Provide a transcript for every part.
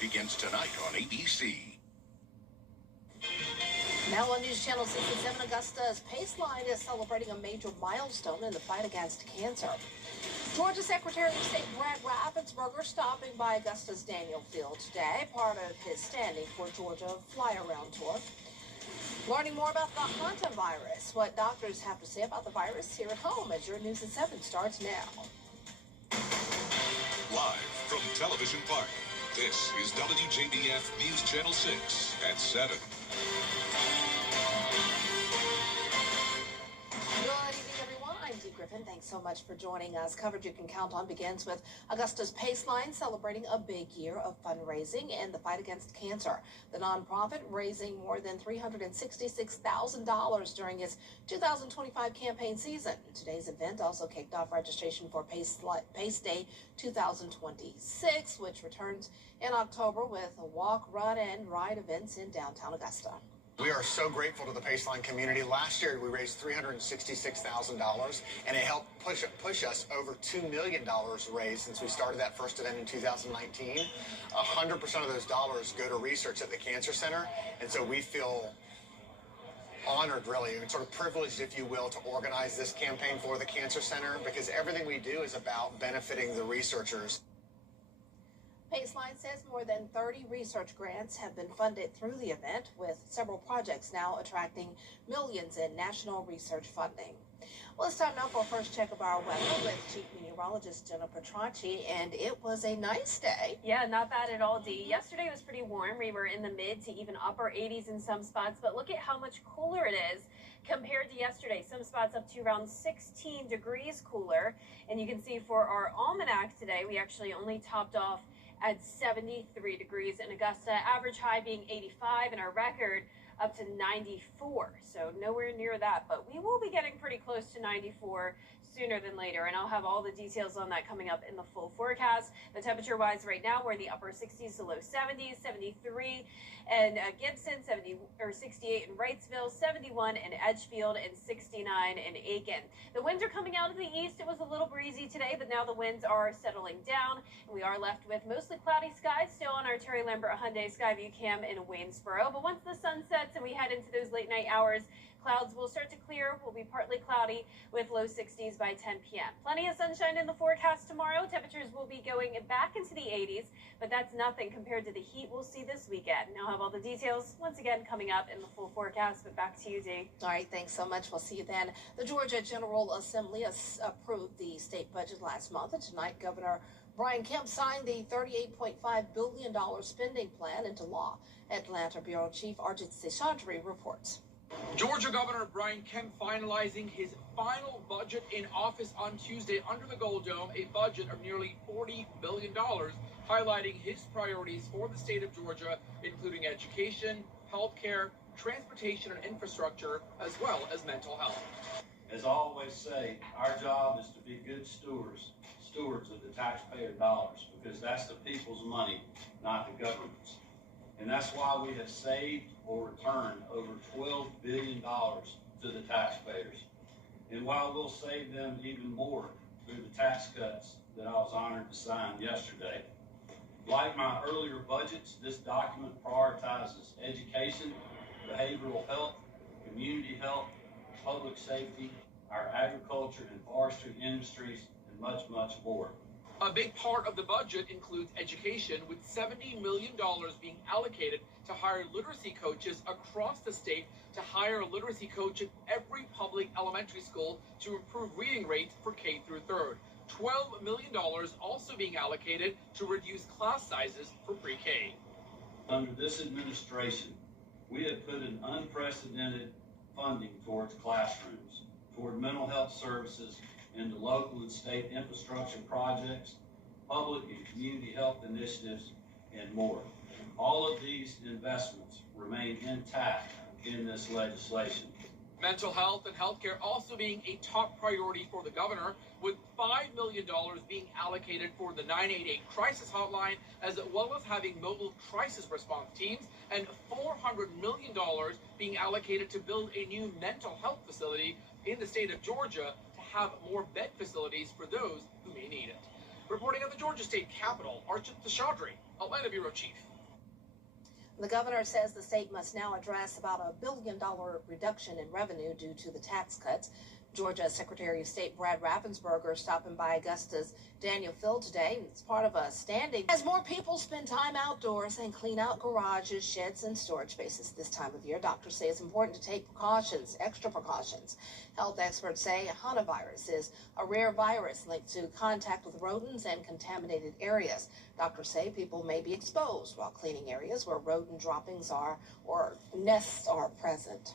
begins tonight on ABC. Now on News Channel 67, Augusta's Paceline is celebrating a major milestone in the fight against cancer. Georgia Secretary of State Brad Raffensperger stopping by Augusta's Daniel Field today, part of his Standing for Georgia fly-around tour. Learning more about the hantavirus, what doctors have to say about the virus here at home as your News at 7 starts now. Live from Television Park, this is WJBF News Channel 6 at 7. Thanks so much for joining us. Coverage you can count on begins with Augusta's Paceline celebrating a big year of fundraising in the fight against cancer. The nonprofit raising more than $366,000 during its 2025 campaign season. Today's event also kicked off registration for Pace Day 2026, which returns in October with a walk, run, and ride events in downtown Augusta. We are so grateful to the Paceline community. Last year, we raised $366,000, and it helped push us over $2 million raised since we started that first event in 2019. 100% of those dollars go to research at the Cancer Center, and so we feel honored, really, and sort of privileged, if you will, to organize this campaign for the Cancer Center, because everything we do is about benefiting the researchers. Paceline says more than 30 research grants have been funded through the event, with several projects now attracting millions in national research funding. Well, it's time now for a first check of our weather with Chief Meteorologist Jenna Petracci, and it was a nice day. Yeah, not bad at all, Dee. Yesterday was pretty warm. We were in the mid to even upper 80s in some spots, but look at how much cooler it is compared to yesterday. Some spots up to around 16 degrees cooler, and you can see for our almanac today, we actually only topped off at 73 degrees in Augusta, average high being 85 and our record up to 94. So nowhere near that, but we will be getting pretty close to 94 sooner than later, and I'll have all the details on that coming up in the full forecast. The temperature wise right now, we're in the upper 60s to low 70s, 73 in Gibson, 68 in Wrightsville, 71 in Edgefield, and 69 in Aiken. The winds are coming out of the east. It was a little breezy today, but now the winds are settling down, and we are left with mostly cloudy skies still on our Terry Lambert Hyundai Skyview Cam in Waynesboro. But once the sun sets and we head into those late night hours, clouds will start to clear. Will be partly cloudy with low 60s by 10 p.m. Plenty of sunshine in the forecast tomorrow. Temperatures will be going back into the 80s, but that's nothing compared to the heat we'll see this weekend. Now I'll have all the details once again coming up in the full forecast, but back to you, Dee. All right, thanks so much. We'll see you then. The Georgia General Assembly approved the state budget last month, and tonight Governor Brian Kemp signed the $38.5 billion spending plan into law. Atlanta Bureau Chief Arjit Seshadri reports. Georgia Governor Brian Kemp finalizing his final budget in office on Tuesday under the Gold Dome, a budget of nearly $40 billion, highlighting his priorities for the state of Georgia, including education, healthcare, transportation and infrastructure, as well as mental health. As I always say, our job is to be good stewards of the taxpayer dollars, because that's the people's money, not the government's. And that's why we have saved or returned over $12 billion to the taxpayers. And while we'll save them even more through the tax cuts that I was honored to sign yesterday, like my earlier budgets, this document prioritizes education, behavioral health, community health, public safety, our agriculture and forestry industries, and much, much more. A big part of the budget includes education, with $70 million being allocated to hire literacy coaches across the state, to hire a literacy coach at every public elementary school to improve reading rates for K through 3rd. $12 million also being allocated to reduce class sizes for pre-K. Under this administration, we have put an unprecedented funding towards classrooms, toward mental health services, into local and state infrastructure projects, public and community health initiatives, and more. All of these investments remain intact in this legislation. Mental health and healthcare also being a top priority for the governor, with $5 million being allocated for the 988 crisis hotline, as well as having mobile crisis response teams, and $400 million being allocated to build a new mental health facility in the state of Georgia to have more bed facilities for those who may need it. Reporting at the Georgia State Capitol, Arjit Seshadri, Atlanta Bureau Chief. The governor says the state must now address about $1 billion reduction in revenue due to the tax cuts. Georgia Secretary of State Brad Raffensperger stopping by Augusta's Daniel Field today. It's part of a standing as more people spend time outdoors and clean out garages, sheds, and storage spaces this time of year. Doctors say it's important to take precautions, extra precautions. Health experts say hantavirus is a rare virus linked to contact with rodents and contaminated areas. Doctors say people may be exposed while cleaning areas where rodent droppings are or nests are present.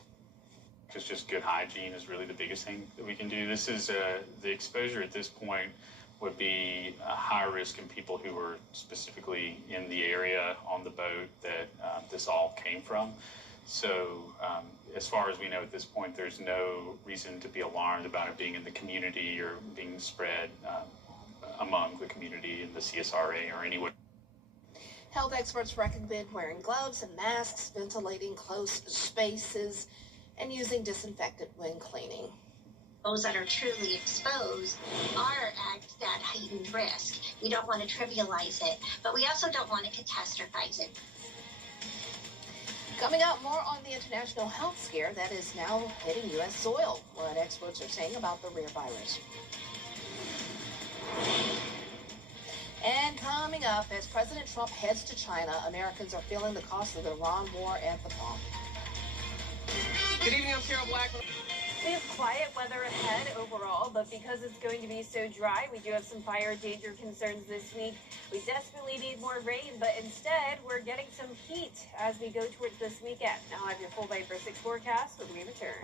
It's just good hygiene is really the biggest thing that we can do. This is the exposure at this point would be high risk in people who were specifically in the area on the boat that this all came from. So as far as we know at this point, there's no reason to be alarmed about it being in the community or being spread among the community in the CSRA or anywhere. Health experts recommend wearing gloves and masks, ventilating close spaces, and using disinfectant when cleaning. Those that are truly exposed are at that heightened risk. We don't want to trivialize it, but we also don't want to catastrophize it. Coming up, more on the international health scare that is now hitting U.S. soil. What experts are saying about the rare virus. And coming up, as President Trump heads to China, Americans are feeling the cost of the Iran war at the pump. Good evening, I'm Carol Black. We have quiet weather ahead overall, but because it's going to be so dry, we do have some fire danger concerns this week. We desperately need more rain, but instead, we're getting some heat as we go towards this weekend. Now I have your full Viper 6 forecast when we return.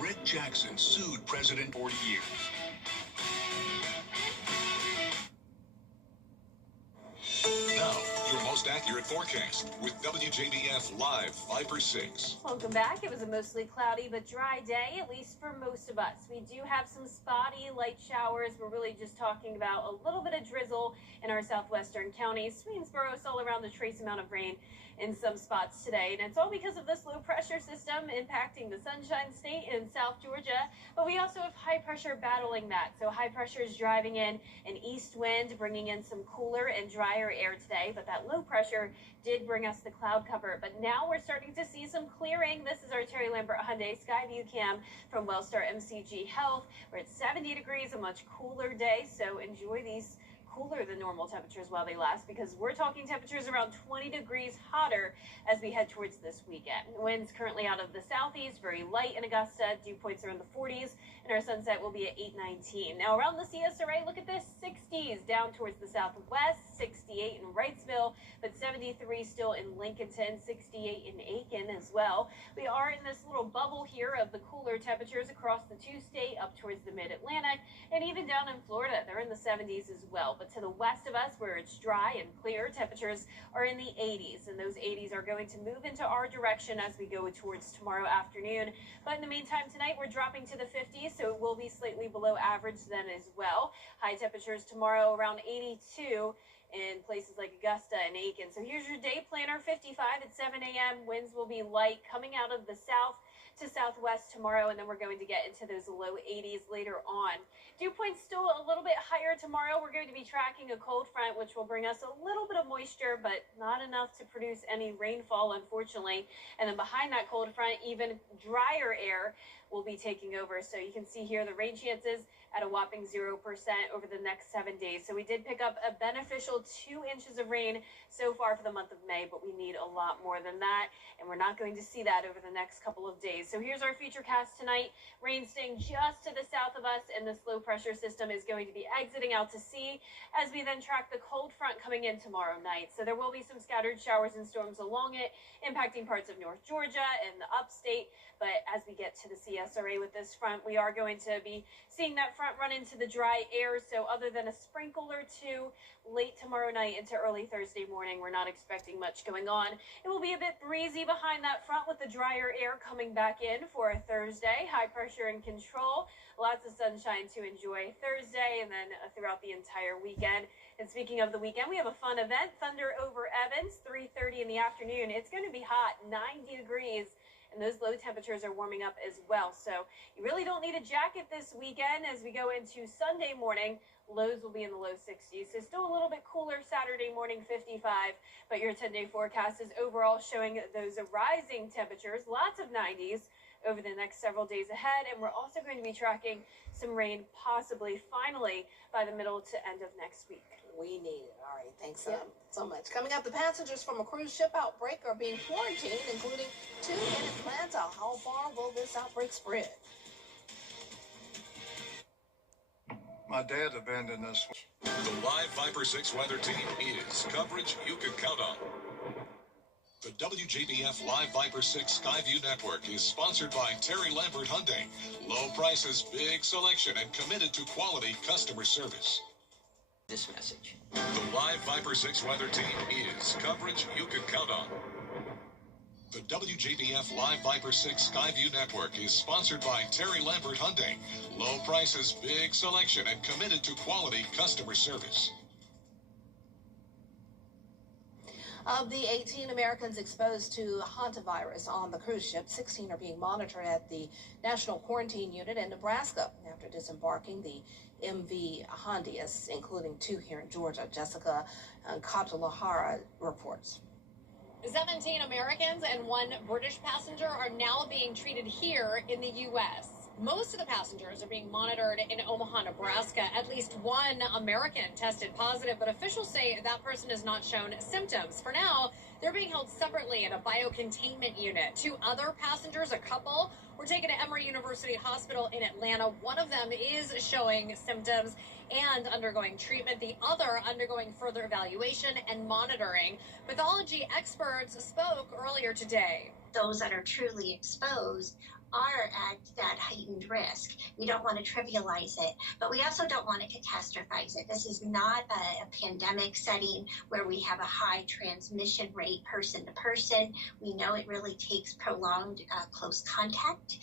Red Jackson sued President 40 years. Now, your most accurate forecast with WJBF Live Viper 6. Welcome back. It was a mostly cloudy but dry day, at least for most of us. We do have some spotty light showers. We're really just talking about a little bit of drizzle in our southwestern counties. Swainsboro is all around the trace amount of rain in some spots today, and it's all because of this low pressure system impacting the Sunshine State in South Georgia, but we also have high pressure battling that. So high pressure is driving in an east wind, bringing in some cooler and drier air today, but that low pressure did bring us the cloud cover. But now we're starting to see some clearing. This is our Terry Lambert Hyundai Skyview Cam from Wellstar MCG Health. We're at 70 degrees, a much cooler day, so enjoy these cooler than normal temperatures while they last, because we're talking temperatures around 20 degrees hotter as we head towards this weekend. Winds currently out of the southeast, very light in Augusta. Dew points are in the 40s, and our sunset will be at 8:19. Now around the CSRA, look at this, 60s down towards the southwest, 68 in Wrightsville, but 73 still in Lincolnton, 68 in Aiken as well. We are in this little bubble here of the cooler temperatures across the two-state up towards the mid-Atlantic, and even down in Florida, they're in the 70s as well. But to the west of us, where it's dry and clear, temperatures are in the 80s, and those 80s are going to move into our direction as we go towards tomorrow afternoon. But in the meantime, tonight we're dropping to the 50s, so it will be slightly below average then as well. High temperatures tomorrow around 82 in places like Augusta and Aiken. So here's your day planner, 55 at 7 a.m. Winds will be light coming out of the south to southwest tomorrow, and then we're going to get into those low 80s later on. Dew points still a little bit higher tomorrow. We're going to be tracking a cold front, which will bring us a little bit of moisture, but not enough to produce any rainfall, unfortunately. And then behind that cold front, even drier air will be taking over. So you can see here the rain chances at a whopping 0% over the next 7 days. So we did pick up a beneficial 2 inches of rain so far for the month of May, but we need a lot more than that, and we're not going to see that over the next couple of days. So here's our futurecast tonight. Rain staying just to the south of us, and this low pressure system is going to be exiting out to sea as we then track the cold front coming in tomorrow night. So there will be some scattered showers and storms along it, impacting parts of North Georgia and the upstate. But as we get to the CSRA with this front, we are going to be seeing that front run into the dry air. So other than a sprinkle or two late tomorrow night into early Thursday morning, we're not expecting much going on. It will be a bit breezy behind that front with the drier air coming back in for a Thursday. High pressure in control. Lots of sunshine to enjoy Thursday and then throughout the entire weekend. And speaking of the weekend, we have a fun event, Thunder over Evans, 3:30 in the afternoon. It's going to be hot, 90 degrees. And and those low temperatures are warming up as well. So you really don't need a jacket this weekend. As we go into Sunday morning, lows will be in the low 60s. So still a little bit cooler Saturday morning, 55. But your 10-day forecast is overall showing those rising temperatures, lots of 90s over the next several days ahead. And we're also going to be tracking some rain possibly finally by the middle to end of next week. We need it. All right. Thanks so much. Coming up, the passengers from a cruise ship outbreak are being quarantined, including 2 in Atlanta. How far will this outbreak spread? My dad abandoned us. The live Viper 6 weather team is coverage you can count on. The WJBF Live Viper 6 Skyview Network is sponsored by Terry Lambert Hyundai. Low prices, big selection, and committed to quality customer service. This message. The live Viper 6 weather team is coverage you can count on. The WJBF Live Viper 6 Skyview Network is sponsored by Terry Lambert Hyundai. Low prices, big selection, and committed to quality customer service. Of the 18 Americans exposed to hantavirus on the cruise ship, 16 are being monitored at the National Quarantine Unit in Nebraska after disembarking the MV Hondius, including 2 here in Georgia. Jessica Katalahara reports. 17 Americans and 1 British passenger are now being treated here in the U.S. Most of the passengers are being monitored in Omaha, Nebraska. At least 1 American tested positive, but officials say that person has not shown symptoms. For now, they're being held separately in a biocontainment unit. 2 other passengers, a couple, were taken to Emory University Hospital in Atlanta. One of them is showing symptoms and undergoing treatment. The other undergoing further evaluation and monitoring. Pathology experts spoke earlier today. Those that are truly exposed are at that heightened risk. We don't want to trivialize it, but we also don't want to catastrophize it. This is not a pandemic setting where we have a high transmission rate person to person. We know it really takes prolonged close contact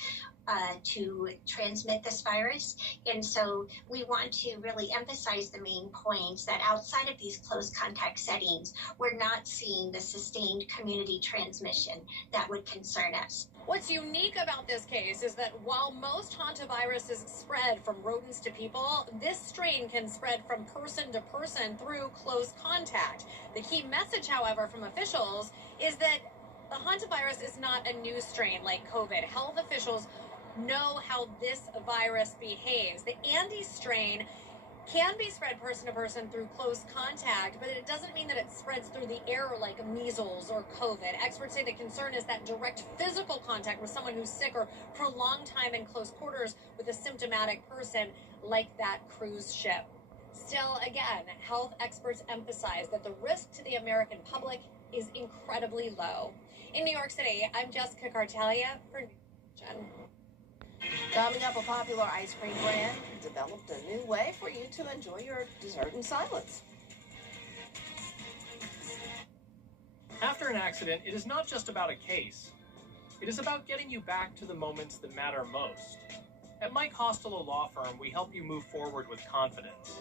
to transmit this virus. And so we want to really emphasize the main points that outside of these close contact settings, we're not seeing the sustained community transmission that would concern us. What's unique about this case is that while most hantaviruses spread from rodents to people, this strain can spread from person to person through close contact. The key message, however, from officials is that the hantavirus is not a new strain like COVID. Health officials know how this virus behaves. The Andes strain can be spread person to person through close contact, but it doesn't mean that it spreads through the air like measles or COVID. Experts say the concern is that direct physical contact with someone who's sick or prolonged time in close quarters with a symptomatic person like that cruise ship. Still, again, health experts emphasize that the risk to the American public is incredibly low. In New York City, I'm Jessica Cartalia for News Vision. Coming up, a popular ice cream brand developed a new way for you to enjoy your dessert in silence. After an accident, it is not just about a case. It is about getting you back to the moments that matter most. At Mike Costello Law Firm, we help you move forward with confidence.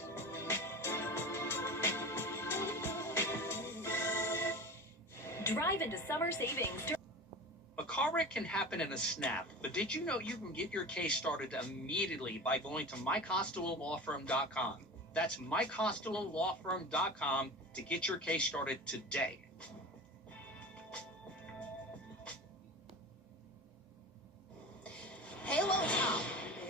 Drive into summer savings. A car wreck can happen in a snap, but did you know you can get your case started immediately by going to MikeCostelloLawFirm.com? That's MikeCostelloLawFirm.com to get your case started today. Halo Top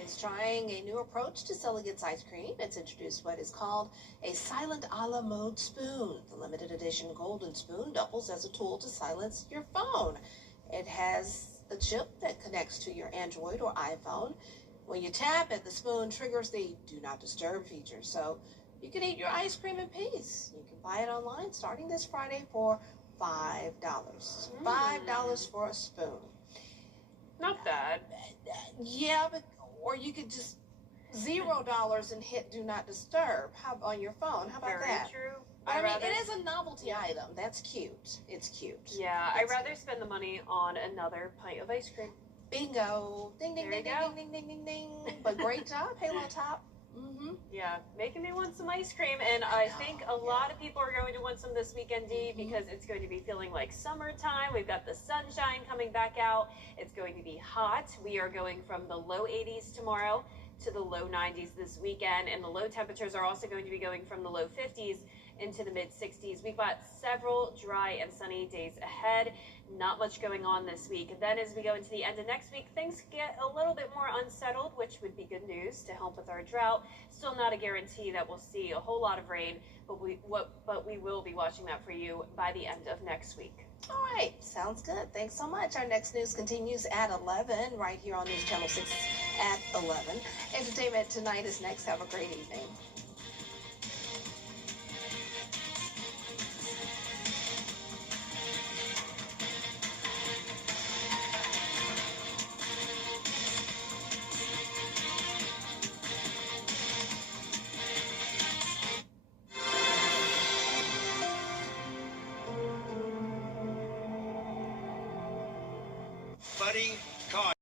is trying a new approach to selling its ice cream. It's introduced what is called a silent a la mode spoon. The limited edition golden spoon doubles as a tool to silence your phone. It has a chip that connects to your Android or iPhone. When you tap it, the spoon triggers the Do Not Disturb feature, so you can eat your ice cream in peace. You can buy it online starting this Friday for $5. $5 for a spoon. Not bad. Yeah, but or you could just $0 and hit Do Not Disturb on your phone. How about that? Very true. I mean, it is a novelty item. That's cute. It's cute. Yeah, I'd rather spend the money on another pint of ice cream. Bingo. Ding, ding, ding, ding, ding, ding, ding, ding, ding. But great job, Halo Top. Yeah, making me want some ice cream, and I think a lot of people are going to want some this weekend, Dee, because it's going to be feeling like summertime. We've got the sunshine coming back out. It's going to be hot. We are going from the low 80s tomorrow to the low 90s this weekend, and the low temperatures are also going to be going from the low 50s into the mid 60s. We've got several dry and sunny days ahead. Not much going on this week. And then as we go into the end of next week, things get a little bit more unsettled, which would be good news to help with our drought. Still not a guarantee that we'll see a whole lot of rain, but we will be watching that for you by the end of next week. All right, sounds good. Thanks so much. Our next news continues at 11, right here on News Channel 6 at 11. Entertainment Tonight is next. Have a great evening. Buddy, caught.